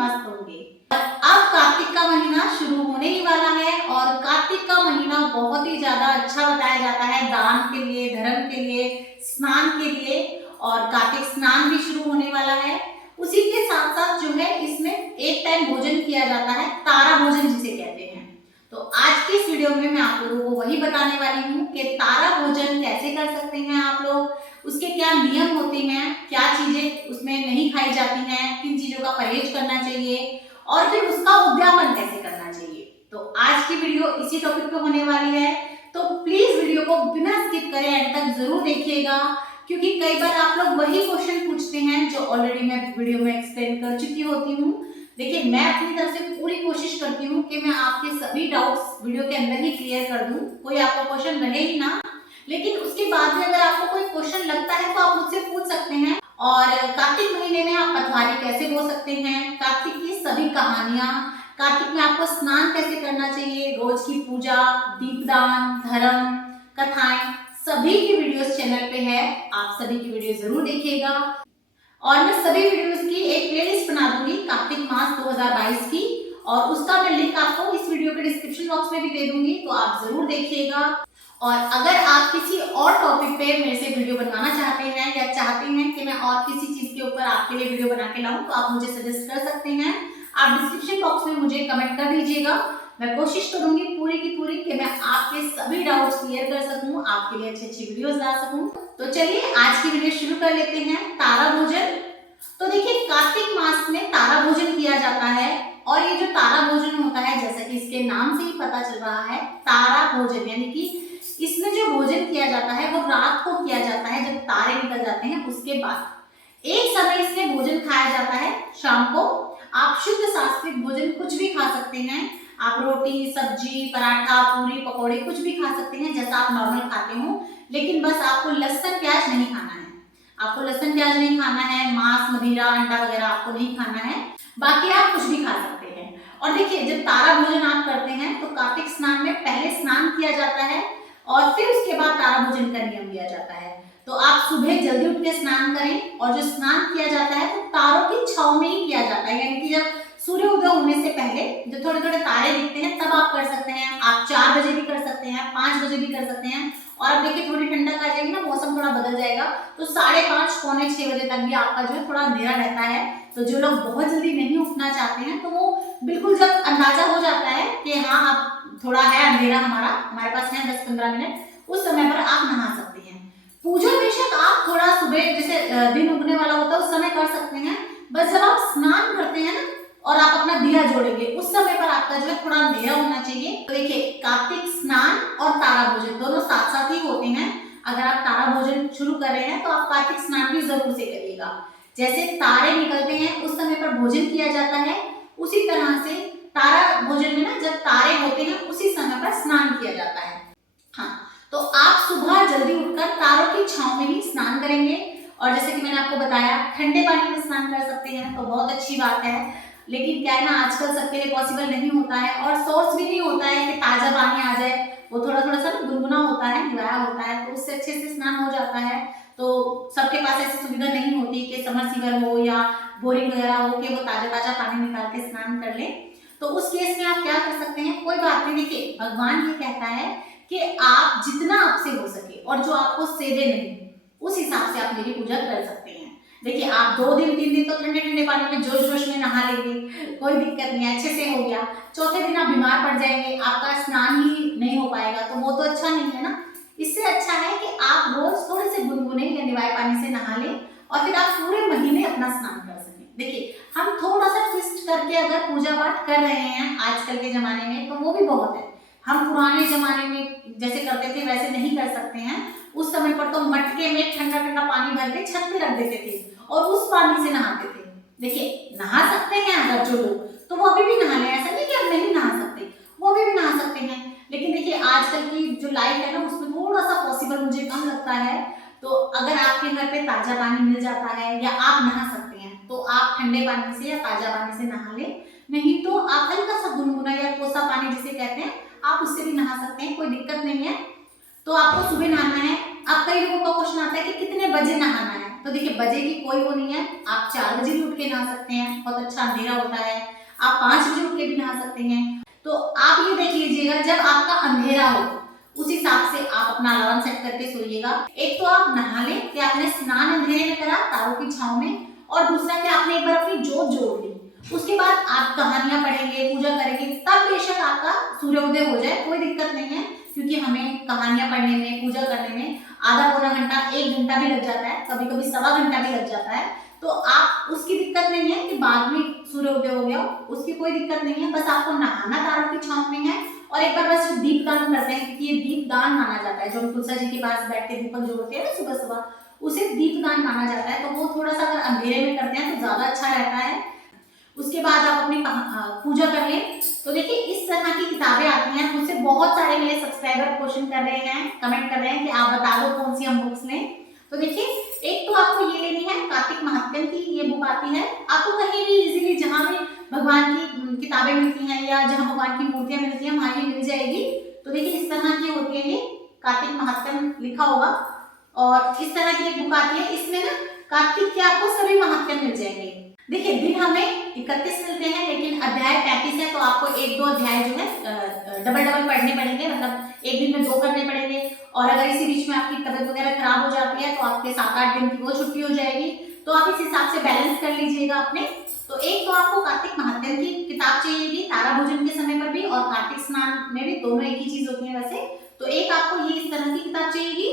मस्त होंगे। अब कार्तिक का महीना शुरू होने ही वाला है और कार्तिक का महीना बहुत ही ज्यादा अच्छा बताया जाता है दान के लिए, धर्म के लिए, स्नान के लिए। और कार्तिक स्नान भी शुरू होने वाला है। उसी के साथ साथ जो है इसमें एक टाइम भोजन किया जाता है, तारा भोजन जिसे कहते हैं। तो आज की इस वीडियो में मैं आप लोगों को वही बताने वाली हूँ कि तारा भोजन कैसे कर सकते हैं आप लोग, उसके क्या नियम होते हैं, क्या चीजें उसमें नहीं खाई जाती हैं, किन चीजों का परहेज करना चाहिए और फिर उसका उद्यापन कैसे करना चाहिए। तो आज की वीडियो इसी टॉपिक पे होने वाली है, तो प्लीज वीडियो को बिना स्किप करे एंड तक जरूर देखिएगा, क्योंकि कई बार आप लोग वही क्वेश्चन पूछते हैं जो ऑलरेडी मैं वीडियो में एक्सप्लेन कर चुकी होती हूँ। देखिए, मैं अपनी तरफ से पूरी कोशिश करती हूँ कि मैं आपके सभी डाउट्स वीडियो के अंदर ही क्लियर कर दूं, कोई आपका क्वेश्चन रहे ही ना। लेकिन उसके बाद में अगर आपको कोई क्वेश्चन लगता है तो आप मुझसे पूछ सकते हैं। और कार्तिक महीने में आप पटवारी कैसे बो सकते हैं, कार्तिक की सभी कहानियां, कार्तिक में आपको स्नान कैसे करना चाहिए, रोज की पूजा, दीपदान, धर्म, कथाएं, सभी की वीडियोस चैनल पे है। आप सभी की वीडियो जरूर देखिएगा और मैं सभी वीडियोस की एक प्लेलिस्ट बना दूंगी कार्तिक मास 2022 की, और उसका मैं लिंक आपको इस वीडियो के डिस्क्रिप्शन बॉक्स में भी दे दूंगी, तो आप जरूर देखिएगा। और अगर आप किसी और टॉपिक पे मेरे से वीडियो बनवाना चाहते हैं या चाहते हैं कि मैं और किसी चीज के ऊपर आपके लिए वीडियो बना के लाऊं, तो आप मुझे सजेस्ट कर सकते हैं। आप डिस्क्रिप्शन बॉक्स में मुझे कमेंट कर दीजिएगा। मैं कोशिश करूंगी पूरी की पूरी कि मैं आपके सभी डाउट्स क्लियर कर सकूं, आपके लिए अच्छी अच्छी वीडियोस ला सकूं। तो चलिए आज की वीडियो शुरू कर लेते हैं। तारा भोजन। तो देखिए, कार्तिक मास में तारा भोजन किया जाता है और ये जो तारा भोजन होता है, जैसा कि इसके नाम से ही पता चल रहा है, तारा भोजन यानी कि इसमें जो भोजन किया जाता है वो रात को किया जाता है, जब तारे निकल जाते हैं उसके बाद। एक समय इसमें भोजन खाया जाता है शाम को। आप शुद्ध सात्विक भोजन कुछ भी खा सकते हैं, आप रोटी, सब्जी, पराठा, पूरी, पकौड़े कुछ भी खा सकते हैं जैसा आप नॉर्मल खाते हो, लेकिन बस आपको लहसुन प्याज नहीं खाना है। आपको लहसुन प्याज नहीं खाना है, मांस, मदिरा, अंडा वगैरह आपको नहीं खाना है, बाकी आप कुछ भी खा सकते हैं। और देखिए, जब तारा भोजन आप करते हैं तो कार्तिक स्नान में पहले स्नान किया जाता है और फिर उसके बाद तारा भोजन का नियम लिया जाता है। तो आप सुबह जल्दी उठ के स्नान करें, और जो स्नान किया जाता है तो तारों की छाव में ही किया जाता है, यानी कि जब सूर्य उदय होने से पहले जो थोड़े थोड़े तारे दिखते हैं तब आप कर सकते हैं। आप 4 बजे भी कर सकते हैं, 5 बजे भी कर सकते हैं। और अब देखिए, थोड़ी ठंडक आ जाएगी ना, मौसम थोड़ा बदल जाएगा, तो 5:30 पौने 6 बजे तक भी आपका जो है थोड़ा अंधेरा रहता है। तो जो लोग बहुत जल्दी नहीं उठना चाहते हैं, तो वो बिल्कुल जब अंदाजा हो जाता है कि हाँ अब थोड़ा है अंधेरा, हमारे पास है 10-15 मिनट, उस समय पर आप नहा सकते हैं। पूजा बेशक आप थोड़ा सुबह जैसे दिन उगने वाला होता है उस समय कर सकते हैं, बस जब आप स्नान करते हैं ना और आप अपना दिया जोड़ेंगे उस समय पर आपका जो है थोड़ा अंधेरा होना चाहिए। तो देखिए, कार्तिक स्नान और तारा भोजन दोनों साथ साथ ही होते हैं। अगर आप तारा भोजन शुरू कर रहे हैं तो आप कार्तिक स्नान भी जरूर से करिएगा। जैसे तारे निकलते हैं उस समय पर भोजन किया जाता है, उसी तरह से तारा भोजन में ना जब तारे होते हैं उसी समय पर स्नान किया जाता है। हाँ, तो आप सुबह जल्दी उठकर तारों की छांव में ही स्नान करेंगे। और जैसे कि मैंने आपको बताया, ठंडे पानी में स्नान कर सकते हैं तो बहुत अच्छी बात है, लेकिन क्या है ना, आजकल सबके लिए पॉसिबल नहीं होता है और सोर्स भी नहीं होता है कि ताजा पानी आ जाए। वो थोड़ा थोड़ा सा गुनगुना होता है, निवाया होता है, तो उससे अच्छे से स्नान हो जाता है। तो सबके पास ऐसी सुविधा नहीं होती कि समरसीबल हो या बोरिंग वगैरह हो कि वो ताजा ताजा पानी निकाल के स्नान कर ले। तो उस केस में आप क्या कर सकते हैं, कोई बात नहीं। देखिए, भगवान ये कहता है कि आप जितना आपसे हो सके और जो आपको सेवे नहीं, उस हिसाब से आप मेरी पूजा कर सकते हैं। देखिए, आप 2 दिन 3 दिन तो ठंडे ठंडे पानी में जोश जोश में नहा लेंगे, कोई दिक्कत नहीं, अच्छे से हो गया। चौथे दिन आप बीमार पड़ जाएंगे, आपका स्नान ही नहीं हो पाएगा, तो वो तो अच्छा नहीं है ना। इससे अच्छा है कि आप रोज थोड़े से गुनगुने या निवाए पानी से नहा लें और फिर आप पूरे महीने अपना स्नान कर सकें। देखिए, हम थोड़ा सा ट्विस्ट करके अगर पूजा पाठ कर रहे हैं आजकल के जमाने में तो वो भी बहुत है। हम पुराने जमाने में जैसे करते थे वैसे नहीं कर सकते हैं। उस समय पर तो मटके में ठंडा ठंडा पानी भर के छत पे रख देते थे और उस पानी से नहाते थे। देखिए, नहा सकते हैं अगर जो लोग, तो वो अभी भी नहा लें, ऐसा नहीं कि आप नहीं नहा सकते, वो भी नहा सकते हैं। लेकिन देखिए, आजकल की जो लाइफ है ना उसमें थोड़ा सा पॉसिबल मुझे कम लगता है। तो अगर आपके घर पे ताजा पानी मिल जाता है या आप नहा सकते हैं तो आप ठंडे पानी से या ताजा पानी से नहा लें, नहीं तो आप हल्का सा गुनगुना या कोसा पानी जिसे कहते हैं आप उससे भी नहा सकते हैं, कोई दिक्कत नहीं है। तो आपको सुबह नहाना है, अब कई लोगों का क्वेश्चन आता है कि कितने बजे नहाना है। तो देखिए बजे की कोई वो नहीं है, आप 4 बजे भी उठ के नहा सकते हैं, बहुत अच्छा अंधेरा होता है। आप 5 बजे उठ के भी नहा सकते हैं। तो आप ये देख लीजिएगा जब आपका अंधेरा हो उस हिसाब से आप अपना अलार्म सेट करके सोइएगा। एक तो आप नहा लें कि आपने स्नान अंधेरे में करा तारों की छांव में, और दूसरा कि आपने एक बार अपनी जोत जोड़ ली। उसके बाद आप कहानियां पढ़ेंगे, पूजा करेंगे, तब बेशक आपका सूर्योदय हो जाए, कोई दिक्कत नहीं है। क्योंकि हमें कहानियां पढ़ने में, पूजा करने में आधा पौना घंटा, 1 घंटा भी लग जाता है, कभी कभी सवा घंटा भी लग जाता है। तो आप उसकी दिक्कत नहीं है कि बाद में सूर्योदय हो गया, उसकी कोई दिक्कत नहीं है। बस आपको नहाना तारों की छांव में है, और एक बार बस दीपदान करते हैं, क्योंकि ये दीपदान माना जाता है। जो हम तुलसा जी के पास बैठ के दीपक जोड़ते हैं ना सुबह सुबह, उसे दीपदान माना जाता है। तो वो थोड़ा सा अगर अंधेरे में करते हैं तो ज्यादा अच्छा रहता है। उसके बाद आप अपनी पूजा कर लें। तो देखिए इस तरह की किताबें आती हैं। मुझसे बहुत सारे मेरे सब्सक्राइबर क्वेश्चन कर रहे हैं, कमेंट कर रहे हैं कि आप बता दो कौन सी हम बुक्स लें। तो देखिए एक तो आपको ये लेनी है, कार्तिक महात्म्य की ये बुक आती है। आपको कहीं भी इजीली जहाँ भी भगवान की किताबें मिलती हैं या जहाँ भगवान की मूर्तियां मिलती हैं वहां ये मिल जाएगी। तो देखिए इस तरह की होती है, ये कार्तिक महात्म्य लिखा होगा, और इस तरह की एक बुक आती है। इसमें ना कार्तिक के आपको सभी महात्म्य मिल जाएंगे। देखिए दिन हमें 31 मिलते हैं, लेकिन अध्याय 35 है, तो आपको 1-2 अध्याय जो है डबल डबल पढ़ने पड़ेंगे, मतलब एक दिन में 2 करने पड़ेंगे। और अगर इसी बीच में आपकी तबीयत वगैरह खराब हो जाती है तो आपके 7-8 दिन की वो छुट्टी हो जाएगी। तो आप इस हिसाब से बैलेंस कर लीजिएगा अपने। तो एक तो आपको कार्तिक महात्म्य की किताब चाहिएगी, तारा भोजन के समय पर भी और कार्तिक स्नान में भी, दोनों एक ही चीज होती है वैसे। तो एक आपको ये इस तरह की किताब चाहिएगी।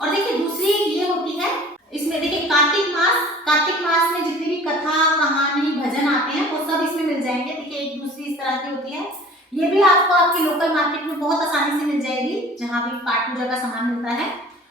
और देखिए दूसरी ये होती है, इसमें देखिए कार्तिक मास में जितनी भी कथा, कहानी, भजन आते हैं वो सब इसमें मिल जाएंगे। देखिए एक दूसरी इस तरह की होती है, ये भी आपको आपकी लोकल मार्केट में बहुत आसानी से मिल जाएगी, जहाँ भी पाठ पूजा का सामान मिलता है।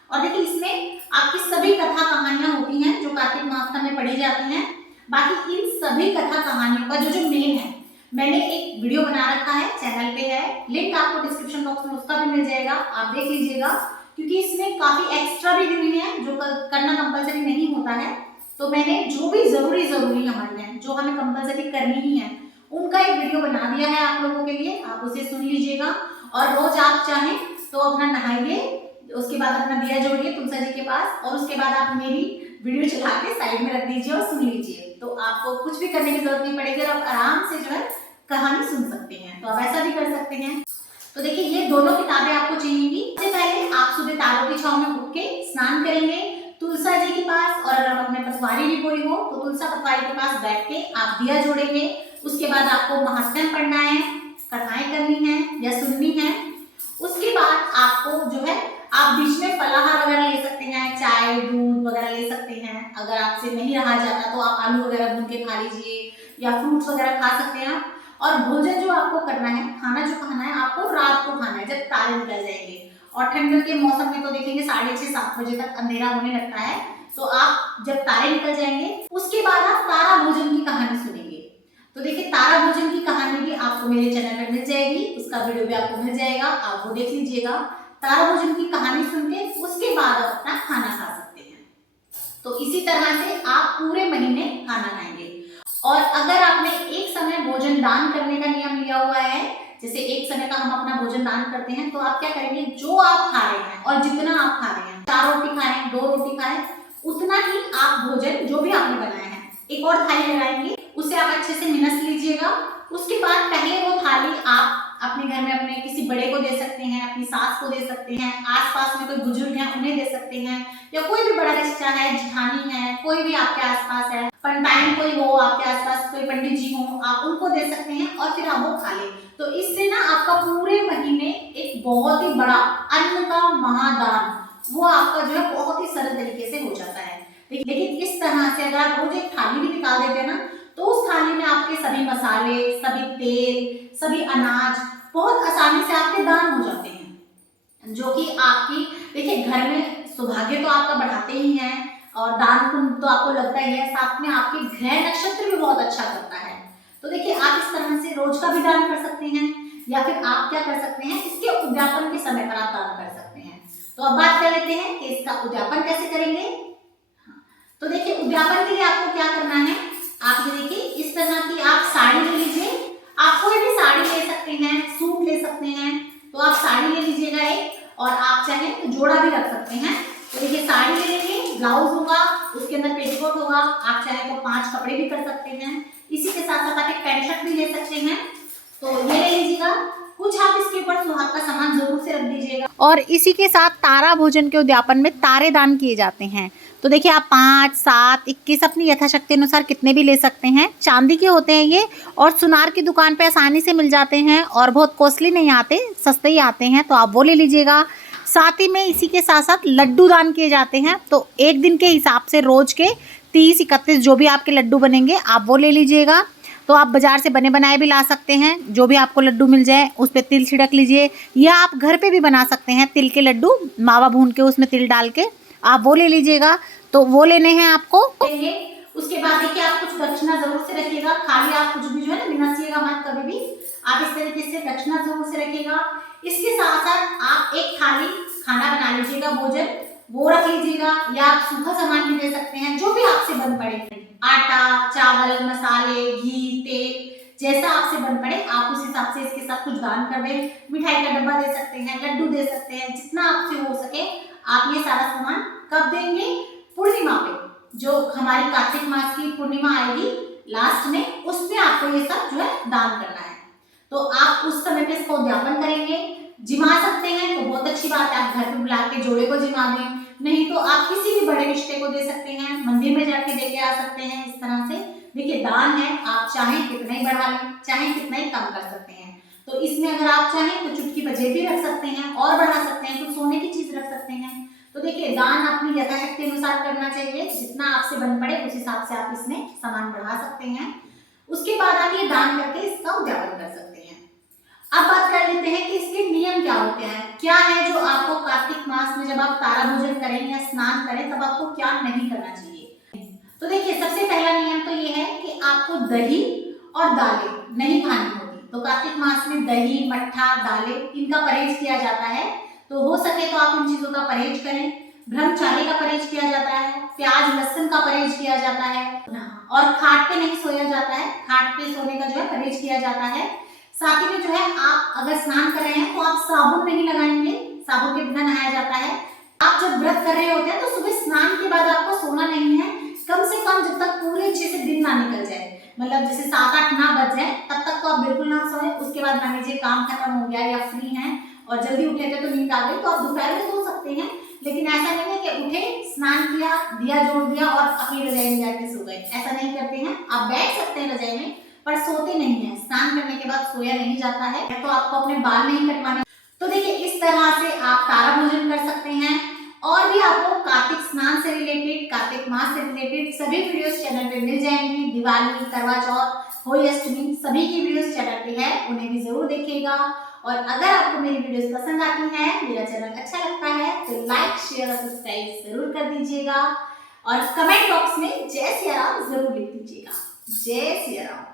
और देखिए इसमें आपकी सभी कथा कहानियां होती हैं जो कार्तिक मास में पढ़ी जाती हैं। बाकी इन सभी कथा कहानियों का जो मेन है, मैंने एक वीडियो बना रखा है, चैनल पे है, लिंक आपको डिस्क्रिप्शन बॉक्स में उसका भी मिल जाएगा, आप देख लीजिएगा। क्योंकि इसमें काफी एक्स्ट्रा भी दी हुई है जो करना कंपलसरी नहीं होता है। तो मैंने जो भी जरूरी हमारी है, जो हमें कंपलसरी करनी ही है, उनका एक वीडियो बना दिया है आप लोगों के लिए, आप उसे सुन लीजिएगा। और रोज आप चाहें तो अपना नहाइए, उसके बाद अपना दिया जोड़िए तुलसा जी के पास, और उसके बाद आप मेरी वीडियो चला के साइड में रख दीजिए और सुन लीजिए। तो आपको कुछ भी करने की जरूरत नहीं पड़ेगी, और आप आराम से जो है कहानी सुन सकते हैं। तो आप ऐसा भी कर सकते हैं। तो देखिए ये दोनों किताबें आपको चाहिएगी। सबसे पहले आप सुबह तारों की छांव में उठ के स्नान करेंगे तुलसा जी के पास, और अगर अपने पटवारी भी कोई हो तो तुलसा पटवारी के पास बैठ के आप दिया जोड़ेंगे। उसके बाद आपको महात्म्य पढ़ना है, कथाएं करनी है या सुननी है। उसके बाद आपको जो है आप बीच में फलाहार वगैरह ले सकते हैं, चाय दूध वगैरह ले सकते हैं। अगर आपसे नहीं रहा जाता तो आप आलू वगैरह भून के खा लीजिए, या फ्रूट्स वगैरह खा सकते हैं। और भोजन जो आपको करना है, खाना जो खाना है, आपको रात को खाना है जब तारे निकल जाएंगे। और ठंड के मौसम में तो देखेंगे 6:30-7 बजे तक अंधेरा होने लगता है। तो आप जब तारे निकल जाएंगे उसके बाद आप तारा भोजन की कहानी सुनेंगे। तो देखिए तारा भोजन की कहानी भी आपको मेरे चैनल पर मिल जाएगी, उसका वीडियो भी आपको मिल जाएगा, आप वो देख लीजिएगा। तारा भोजन की कहानी सुन के उसके बाद आप अपना खाना खा सकते हैं। तो इसी तरह से आप पूरे महीने खाना खाएंगे। और अगर आपने एक समय भोजन दान करने का नियम लिया हुआ है, जैसे एक समय का हम अपना भोजन दान करते हैं, तो आप क्या करेंगे, जो आप खा रहे हैं और जितना आप खा रहे हैं, 4 रोटी खाएं, 2 रोटी खाएं, उतना ही आप भोजन जो भी आपने बनाया है एक और थाली लगाएंगे, उसे आप अच्छे से मिनस लीजिएगा। उसके बाद पहले वो थाली आप अपने घर में अपने किसी बड़े को दे सकते हैं, अपनी सास को दे सकते हैं, आसपास में कोई बुजुर्ग हैं उन्हें दे सकते हैं, या कोई भी बड़ा रिश्ता है, जेठानी है, कोई भी आपके आसपास है, पंडित कोई हो आपके आसपास, कोई पंडित जी हो, आप उनको दे सकते हैं और फिर आप वो खा लें। तो इससे ना आपका पूरे महीने एक बहुत ही बड़ा अन्न का महादान वो आपका जो है बहुत ही सरल तरीके से हो जाता है। लेकिन इस तरह से अगर आप रोज एक थाली भी निकाल देते हैं ना, तो उस थाली में आपके सभी मसाले, सभी तेल, सभी अनाज बहुत आसानी से आपके दान हो जाते हैं, जो कि आपकी देखिए घर में सौभाग्य तो आपका बढ़ाते ही हैं, और दान पुण्य तो आपको लगता ही है, साथ में आपके ग्रह नक्षत्र भी बहुत अच्छा करता है। तो देखिए आप इस तरह से रोज का भी दान कर सकते हैं, या फिर आप क्या कर सकते हैं, इसके उद्यापन के समय पर आप दान कर सकते हैं। तो अब बात कर लेते हैं कि इसका उद्यापन कैसे करेंगे। तो देखिए उद्यापन के लिए आपको क्या करना है, आप ये देखिए इस तरह की आप साड़ी ले लीजिए, आप कोई भी साड़ी ले सकते हैं, सूट ले सकते हैं। तो आप साड़ी ले लीजिएगा एक, और आप चाहें तो जोड़ा भी रख सकते हैं। तो देखिए साड़ी ले लेंगे, ब्लाउज होगा, उसके अंदर पेटीकोट होगा, आप चाहें तो 5 कपड़े भी कर सकते हैं। इसी के साथ साथ आप एक पैंट शर्ट भी ले सकते हैं। तो ये ले लीजिएगा। कुछ आप इसके ऊपर सुहाग का सामान जरूर से रख दीजिएगा। और इसी के साथ तारा भोजन के उद्यापन में तारे दान किए जाते हैं। तो देखिए आप 5, 7, 21 अपनी यथाशक्ति अनुसार कितने भी ले सकते हैं। चांदी के होते हैं ये और सुनार की दुकान पे आसानी से मिल जाते हैं और बहुत कॉस्टली नहीं आते, सस्ते ही आते हैं, तो आप वो ले लीजिएगा। साथ ही में इसी के साथ साथ लड्डू दान किए जाते हैं। तो एक दिन के हिसाब से रोज के 30-31 जो भी आपके लड्डू बनेंगे आप वो ले लीजिएगा। तो आप बाजार से बने बनाए भी ला सकते हैं, जो भी आपको लड्डू मिल जाए उस पर तिल छिड़क लीजिए, या आप घर पे भी बना सकते हैं तिल के लड्डू, मावा भून के उसमें तिल डाल के आप वो ले लीजिएगा। तो वो लेने हैं आपको। उसके बाद देखिए आप कुछ दक्षिणा जरूर से रखिएगा, खाली आप कुछ भी जो है ना बिनासिएगा मत कभी भी, आप इस तरीके से दक्षिणा जरूर से रखिएगा। इसके साथ साथ आप एक थाली खाना बना लीजिएगा, भोजन वो रख लीजिएगा, या आप सूखा सामान भी दे सकते हैं जो भी आपसे बन पड़े, आटा, चावल, मसाले, घी, तेल, जैसा आपसे बन पड़े आप उस हिसाब से इसके साथ कुछ दान कर दें। मिठाई का डब्बा दे सकते हैं, लड्डू दे सकते हैं, जितना आपसे हो सके आप ये सारा सामान कब देंगे? पूर्णिमा पे, जो हमारी कार्तिक मास की पूर्णिमा आएगी लास्ट में, उसमें आपको ये सब जो है दान करना है। तो आप उस समय पे इसको उद्यापन करेंगे। जिमा सकते हैं तो बहुत अच्छी बात है, आप घर पे बुला के जोड़े को जिमा दें, नहीं तो आप किसी भी बड़े रिश्ते को दे सकते हैं, मंदिर में जाके देके आ सकते हैं। इस तरह से देखिए दान है, आप चाहें कितना ही बढ़ा लें, चाहें कितना ही कम कर सकते हैं। तो इसमें अगर आप चाहें तो चुटकी पर जेब भी रख सकते हैं और बढ़ा सकते हैं, कुछ सोने की चीज रख सकते हैं। तो देखिए दान अपनी यथाशक्ति अनुसार करना चाहिए, जितना आपसे बन पड़े उस हिसाब से आप इसमें सामान बढ़ा सकते हैं। उसके बाद आप ये दान करके इसका उद्यापन कर सकते हैं। अब बात कर लेते हैं कि इसके नियम क्या होते हैं, क्या है जो आपको कार्तिक मास में जब आप तारा भोजन करें या स्नान करें तब आपको क्या नहीं करना चाहिए। तो देखिए सबसे पहला नियम तो ये है कि आपको दही और दालें नहीं खानी होगी। तो कार्तिक मास में दही, मट्ठा, दालें इनका परहेज किया जाता है। तो हो सके तो आप इन चीजों का परहेज करें। ब्रह्मचारी का परहेज किया जाता है, प्याज लहसुन का परहेज किया जाता है, और खाट पे नहीं सोया जाता है, खाट पे सोने का जो है परहेज किया जाता है। साथ ही में जो है आप अगर स्नान कर रहे हैं तो आप साबुन नहीं लगाएंगे, साबुन के बिना नहाया जाता है। आप जब व्रत कर रहे होते हैं तो सुबह स्नान के बाद आपको सोना नहीं है, कम से कम जब तक पूरे अच्छे से दिन ना निकल जाए, मतलब जैसे 7-8 ना बज जाए तब तक तो आप बिल्कुल ना सोए। उसके बाद मान लीजिए काम खत्म हो गया या फ्री हैं और जल्दी उठे थे तो नींद आ गई तो आप दोपहर में सो सकते हैं, लेकिन ऐसा नहीं है कि उठे, स्नान किया, दिया जोड़ दिया और अपनी रजाई में जाके सो गए, ऐसा नहीं करते हैं। आप बैठ सकते हैं रजाई में पर सोते नहीं है, स्नान करने के बाद सोया नहीं जाता है। तो आपको अपने बाल नहीं कटवाने। तो देखिए इस तरह से आप तारा भोजन कर सकते हैं। और भी आपको कार्तिक स्नान से रिलेटेड, कार्तिक मास से रिलेटेड सभी वीडियोस चैनल पे मिल जाएंगी। दिवाली, करवा चौथ, होली, अष्टमी सभी की वीडियोस चैनल पे है, उन्हें भी जरूर देखिएगा। और अगर आपको मेरी वीडियोस पसंद आती हैं, मेरा चैनल अच्छा लगता है तो लाइक, शेयर और सब्सक्राइब जरूर कर दीजिएगा। और कमेंट बॉक्स में जय सिया राम जरूर लिख दीजिएगा। जय सिया राम।